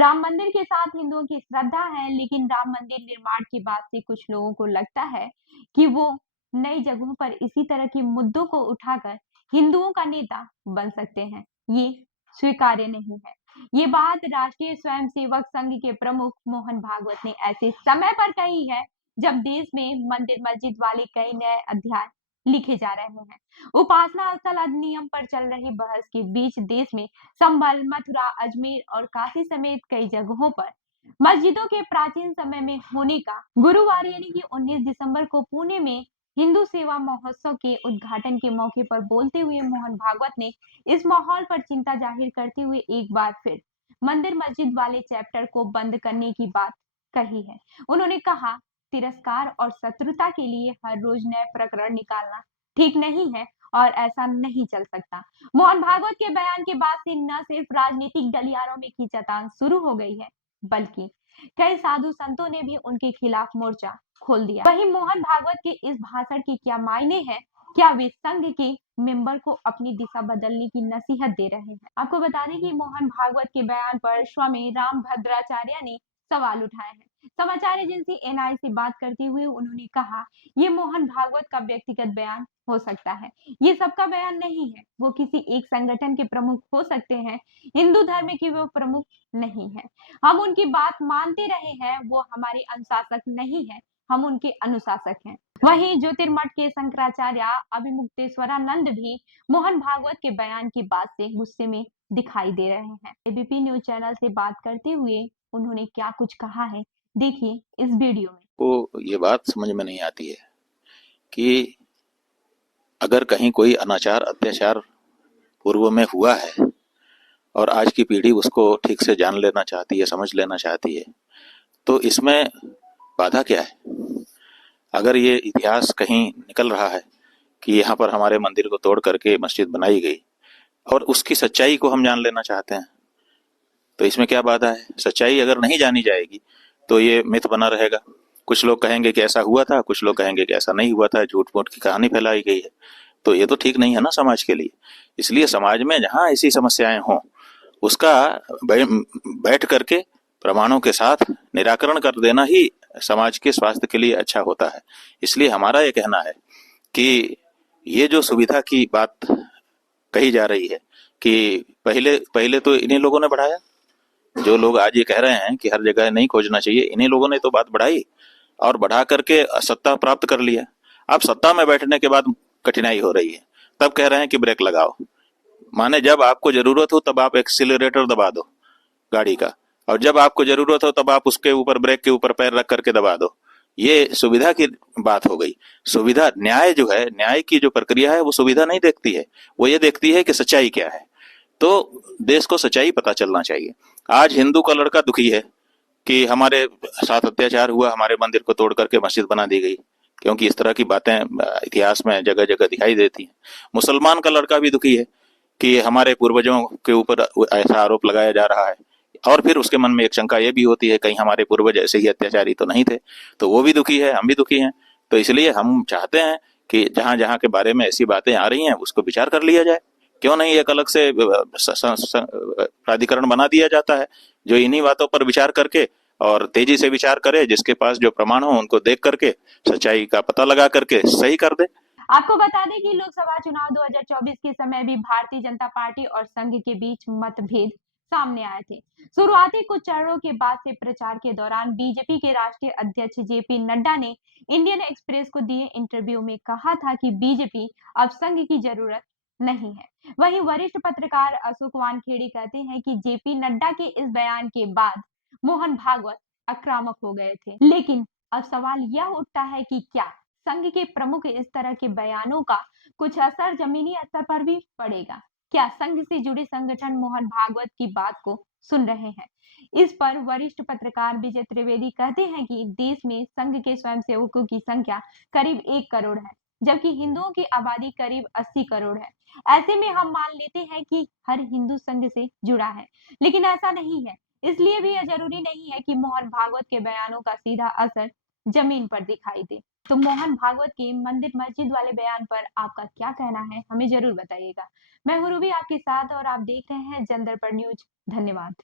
राम मंदिर के साथ हिंदुओं की श्रद्धा है, लेकिन राम मंदिर निर्माण के बाद से कुछ लोगों को लगता है कि वो नई जगहों पर इसी तरह के मुद्दों को उठाकर हिंदुओं का नेता बन सकते हैं। ये स्वीकार्य नहीं है। ये बात राष्ट्रीय स्वयंसेवक संघ के प्रमुख मोहन भागवत ने ऐसे समय पर कही है जब देश में मंदिर मस्जिद वाले कई नए अध्याय लिखे जा रहे हैं। उपासना स्थल अधिनियम पर चल रही बहस के बीच देश में संभल, मथुरा, अजमेर और काशी समेत कई जगहों पर मस्जिदों के प्राचीन समय में होने का गुरुवार यानी कि 19 दिसंबर को पुणे में हिंदू सेवा महोत्सव के उद्घाटन के मौके पर बोलते हुए मोहन भागवत ने इस माहौल पर चिंता जाहिर करते हुए एक बार फिर मंदिर मस्जिद वाले चैप्टर को बंद करने की बात कही है। उन्होंने कहा, तिरस्कार और शत्रुता के लिए हर रोज नए प्रकरण निकालना ठीक नहीं है और ऐसा नहीं चल सकता। मोहन भागवत के बयान के बाद से न सिर्फ राजनीतिक गलियारों में खींचातान शुरू हो गई है, बल्कि कई साधु संतों ने भी उनके खिलाफ मोर्चा खोल दिया। वहीं मोहन भागवत के इस भाषण के क्या मायने हैं? क्या वे संघ के मेंबर को अपनी दिशा बदलने की नसीहत दे रहे हैं? आपको बता दें कि मोहन भागवत के बयान पर स्वामी रामभद्राचार्य ने सवाल उठाए हैं। समाचार एजेंसी एनआई से बात करते हुए उन्होंने कहा, ये मोहन भागवत का व्यक्तिगत बयान हो सकता है, ये सबका बयान नहीं है। वो किसी एक संगठन के प्रमुख हो सकते हैं, हिंदू धर्म के वो प्रमुख नहीं है। हम उनकी बात मानते रहे हैं, वो हमारे अनुशासक नहीं है, हम उनके अनुशासक हैं। वहीं ज्योतिर्मठ के शंकराचार्य अभिमुक्तेश्वरानंद भी मोहन भागवत के बयान की बात से गुस्से में दिखाई दे रहे हैं। एबीपी न्यूज चैनल से बात करते हुए उन्होंने क्या कुछ कहा है, देखिए इस वीडियो में। को ये बात समझ में नहीं आती है कि अगर कहीं कोई अनाचार अत्याचार पूर्व में हुआ है और आज की पीढ़ी उसको ठीक से जान लेना चाहती है, समझ लेना चाहती है, तो इसमें बाधा क्या है? अगर ये इतिहास कहीं निकल रहा है कि यहाँ पर हमारे मंदिर को तोड़ करके मस्जिद बनाई गई और उसकी सच्चाई को हम जान लेना चाहते हैं, तो इसमें क्या बाधा है? सच्चाई अगर नहीं जानी जाएगी तो ये मिथ बना रहेगा। कुछ लोग कहेंगे कि ऐसा हुआ था, कुछ लोग कहेंगे कि ऐसा नहीं हुआ था, झूठ मूठ की कहानी फैलाई गई है। तो ये तो ठीक नहीं है ना समाज के लिए। इसलिए समाज में जहां ऐसी समस्याएं हों उसका बैठ करके प्रमाणों के साथ निराकरण कर देना ही समाज के स्वास्थ्य के लिए अच्छा होता है। इसलिए हमारा ये कहना है कि ये जो सुविधा की बात कही जा रही है कि पहले पहले तो इन्हीं लोगों ने बढ़ाया, जो लोग आज ये कह रहे हैं कि हर जगह नहीं खोजना चाहिए, इन्हीं लोगों ने तो बात बढ़ाई और बढ़ा करके सत्ता प्राप्त कर लिया। अब सत्ता में बैठने के बाद कठिनाई हो रही है, तब कह रहे हैं कि ब्रेक लगाओ। माने जब आपको जरूरत हो तब आप एक्सीलरेटर दबा दो गाड़ी का, और जब आपको जरूरत हो तब आप उसके ऊपर, ब्रेक के ऊपर पैर रख करके दबा दो। ये सुविधा की बात हो गई। सुविधा, न्याय जो है, न्याय की जो प्रक्रिया है वो सुविधा नहीं देखती है, वो ये देखती है कि सच्चाई क्या है। तो देश को सच्चाई पता चलना चाहिए। आज हिंदू का लड़का दुखी है कि हमारे साथ अत्याचार हुआ, हमारे मंदिर को तोड़ करके मस्जिद बना दी गई, क्योंकि इस तरह की बातें इतिहास में जगह जगह दिखाई देती हैं। मुसलमान का लड़का भी दुखी है कि हमारे पूर्वजों के ऊपर ऐसा आरोप लगाया जा रहा है, और फिर उसके मन में एक शंका ये भी होती है कहीं हमारे पूर्वज ऐसे ही अत्याचारी तो नहीं थे। तो वो भी दुखी है, हम भी दुखी हैं। तो इसलिए हम चाहते हैं कि जहां जहां के बारे में ऐसी बातें आ रही हैं उसको विचार कर लिया जाए। क्यों नहीं एक अलग से प्राधिकरण बना दिया जाता है जो इन्हीं बातों पर विचार करके और तेजी से विचार करे, जिसके पास जो प्रमाण हो उनको देख करके सच्चाई का पता लगा करके सही कर दे। आपको बता दें कि लोकसभा चुनाव 2024 के समय भी भारतीय जनता पार्टी और संघ के बीच मतभेद सामने आए थे। शुरुआती कुछ चरणों के बाद से प्रचार के दौरान बीजेपी के राष्ट्रीय अध्यक्ष जेपी नड्डा ने इंडियन एक्सप्रेस को दिए इंटरव्यू में कहा था कि बीजेपी अब संघ की जरूरत नहीं है। वहीं वरिष्ठ पत्रकार अशोक वानखेड़े कहते हैं कि जेपी नड्डा के इस बयान के बाद मोहन भागवत आक्रामक हो गए थे। लेकिन अब सवाल यह उठता है कि क्या संघ के प्रमुख इस तरह के बयानों का कुछ असर जमीनी स्तर पर भी पड़ेगा? क्या संघ से जुड़े संगठन मोहन भागवत की बात को सुन रहे हैं? इस पर वरिष्ठ पत्रकार विजय त्रिवेदी कहते हैं कि देश में संघ के स्वयंसेवकों की संख्या करीब 1 करोड़ है, जबकि हिंदुओं की आबादी करीब 80 करोड़ है। ऐसे में हम मान लेते हैं कि हर हिंदू संघ से जुड़ा है, लेकिन ऐसा नहीं है। इसलिए भी यह जरूरी नहीं है कि मोहन भागवत के बयानों का सीधा असर जमीन पर दिखाई दे। तो मोहन भागवत के मंदिर मस्जिद वाले बयान पर आपका क्या कहना है, हमें जरूर बताइएगा। मैं हूं रूबी आपके साथ और आप देख रहे हैं जन दर्पण न्यूज। धन्यवाद।